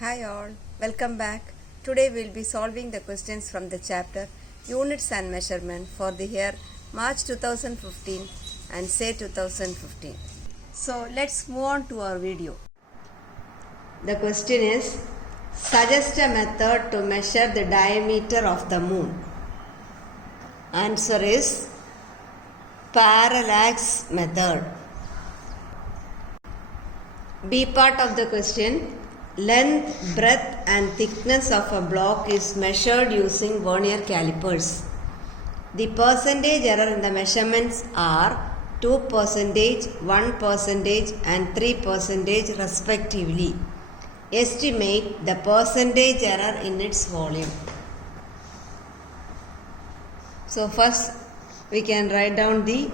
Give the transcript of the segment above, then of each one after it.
Hi all, welcome back. Today we will be solving the questions from the chapter Units and Measurement for the year March 2015 and say 2015. So let's move on to our video. The question is, suggest a method to measure the diameter of the moon. Answer is parallax method. B part of the question. Length, breadth and thickness of a block is measured using vernier calipers. The percentage error in the measurements are 2%, 1% and 3% respectively. Estimate the percentage error in its volume. So first we can write down the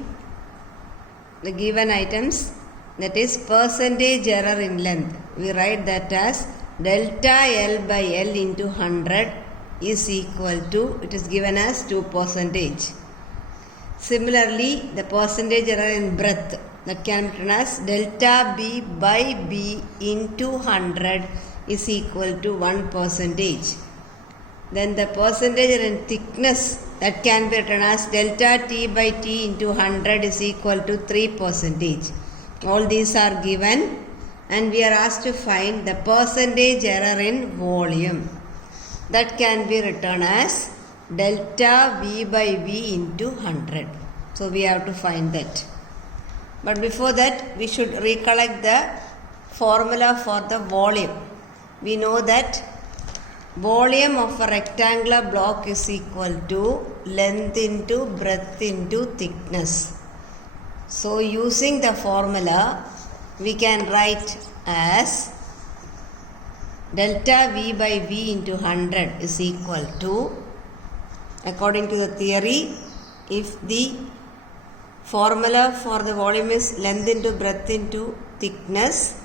given items. That is percentage error in length. We write that as delta L by L into 100 is equal to, it is given as 2%. Similarly, the percentage error in breadth, that can be written as delta B by B into 100 is equal to 1%. Then the percentage error in thickness, that can be written as delta T by T into 100 is equal to 3%. All these are given and we are asked to find the percentage error in volume. That can be written as delta V by V into 100. So we have to find that. But before that we should recollect the formula for the volume. We know that volume of a rectangular block is equal to length into breadth into thickness. So using the formula we can write as delta V by V into 100 is equal to, according to the theory, if the formula for the volume is length into breadth into thickness,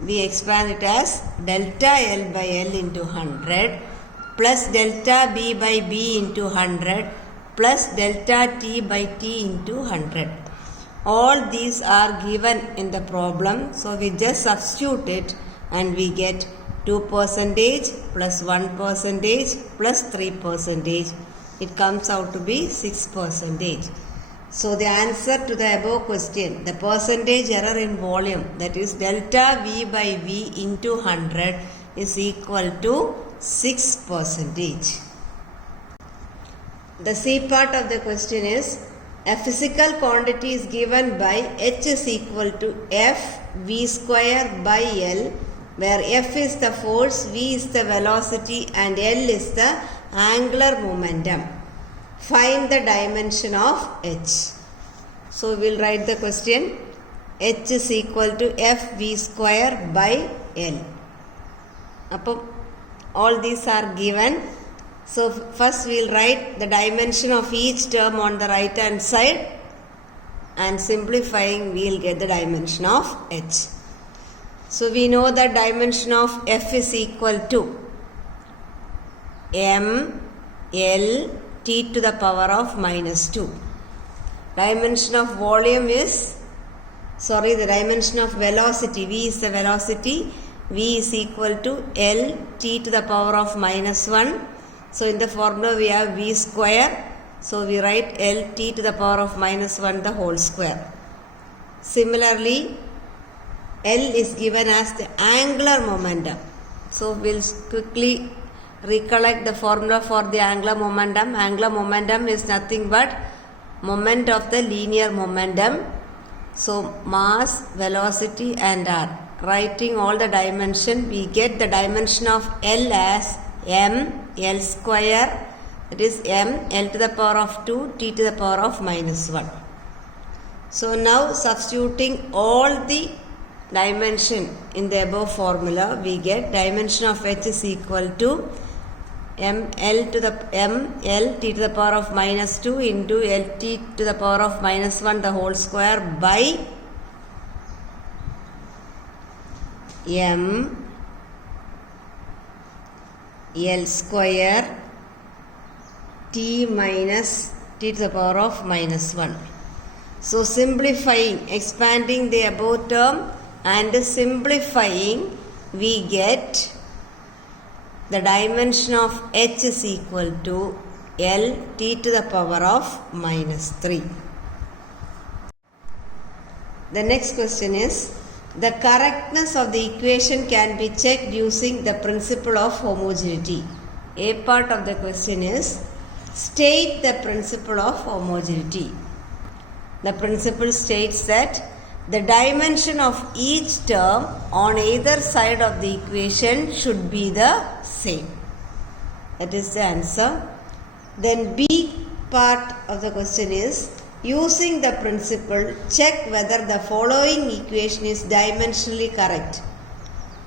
we expand it as delta L by L into 100 plus delta B by B into 100 plus delta T by T into 100. All these are given in the problem, so we just substitute it and we get 2% plus 1% plus 3%. It comes out to be 6%. So the answer to the above question, the percentage error in volume, that is delta V by V into 100 is equal to 6%. The C part of the question is, a physical quantity is given by H is equal to F V square by L, where F is the force, V is the velocity and L is the angular momentum. Find the dimension of H. So we will write the question. H is equal to F V square by L. All these are given. So first we will write the dimension of each term on the right hand side and simplifying we will get the dimension of H. So we know that dimension of F is equal to M L T to the power of minus 2. Dimension of volume is, the dimension of velocity, V is the velocity, V is equal to L T to the power of minus 1. So in the formula we have V square. So we write L T to the power of minus 1 the whole square. Similarly, L is given as the angular momentum. So we will quickly recollect the formula for the angular momentum. Angular momentum is nothing but moment of the linear momentum. So mass, velocity and R. Writing all the dimension, we get the dimension of L as M L square, that is M L to the power of 2 T to the power of minus 1. So now substituting all the dimension in the above formula, we get dimension of H is equal to M L T to the power of minus 2 into L T to the power of minus 1 the whole square by M L square T minus T to the power of minus 1. So simplifying, expanding the above term and simplifying, we get the dimension of h is equal to L t to the power of minus 3. The next question is, the correctness of the equation can be checked using the principle of homogeneity. A part of the question is, state the principle of homogeneity. The principle states that the dimension of each term on either side of the equation should be the same. That is the answer. Then B part of the question is, using the principle, check whether the following equation is dimensionally correct.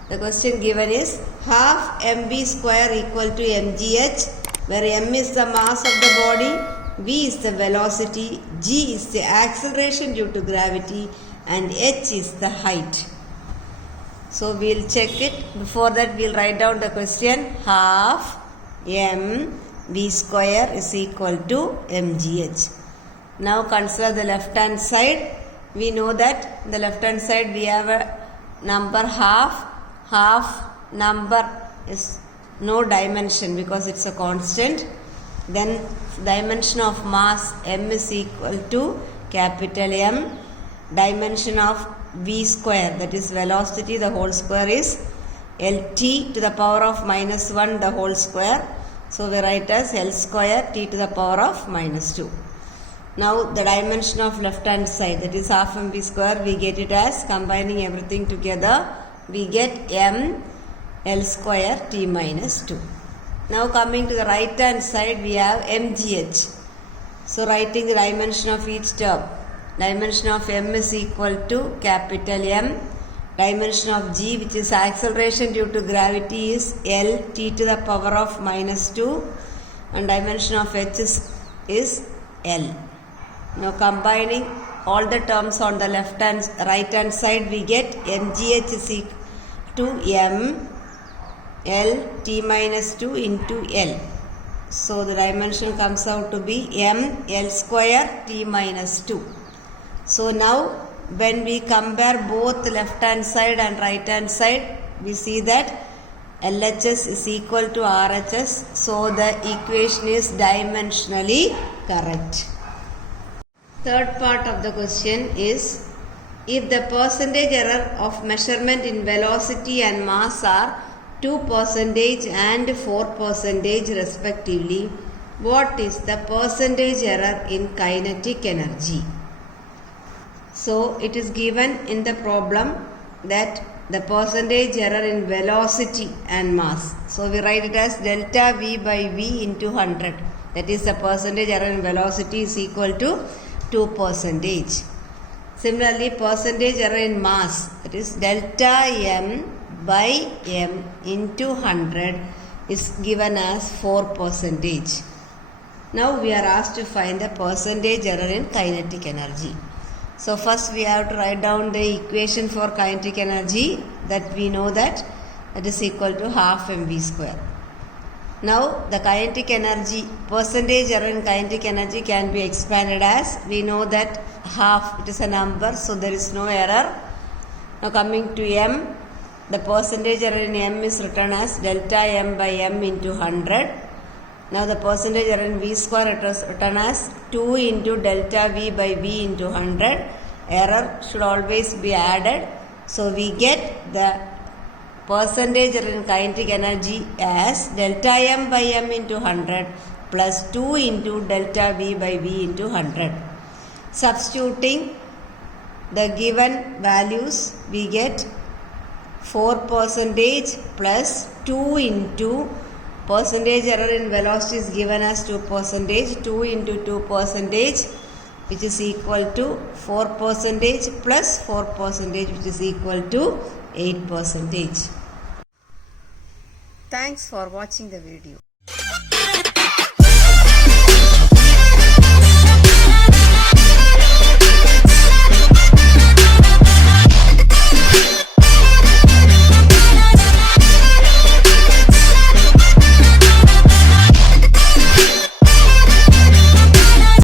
The question given is half mv square equal to mgh, where m is the mass of the body, v is the velocity, g is the acceleration due to gravity, and h is the height. So we will check it. Before that we will write down the question. Half m v square is equal to mgh. Now consider the left hand side. We know that the left hand side we have a number half. Half number is no dimension because it's a constant. Then dimension of mass m is equal to capital M. Dimension of v square, that is velocity, the whole square is Lt to the power of minus 1 the whole square. So we write as L square t to the power of minus 2. Now the dimension of left hand side, that is half mv square, we get it as, combining everything together, we get m L square t minus 2. Now coming to the right hand side, we have mgh. So writing the dimension of each term. Dimension of m is equal to capital M. Dimension of g, which is acceleration due to gravity, is L t to the power of minus 2. And dimension of h is L. Now combining all the terms on the right hand side, we get mgh is equal to m L t minus 2 into L. So the dimension comes out to be m L square t minus 2. So now when we compare both left hand side and right hand side, we see that LHS is equal to RHS. So the equation is dimensionally correct. Third part of the question is, if the percentage error of measurement in velocity and mass are 2% and 4% respectively, what is the percentage error in kinetic energy? So it is given in the problem that the percentage error in velocity and mass. So we write it as delta V by V into 100. That is, the percentage error in velocity is equal to 2%. Similarly, percentage error in mass, that is delta M by M into 100, is given as 4%. Now we are asked to find the percentage error in kinetic energy. So first we have to write down the equation for kinetic energy, that we know that is equal to half mv square. Now the kinetic energy, percentage error in kinetic energy can be expanded as, we know that half, it is a number, so there is no error. Now coming to m, the percentage error in m is written as delta m by m into 100. Now the percentage error in v square, it is written as 2 into delta v by v into 100. Error should always be added. So we get the percentage error in kinetic energy as delta m by m into 100 plus 2 into delta v by v into 100. Substituting the given values, we get 4% plus 2 into percentage error in velocity is given as 2%, 2 into 2%, which is equal to 4% plus 4%, which is equal to 8%. Thanks for watching the video.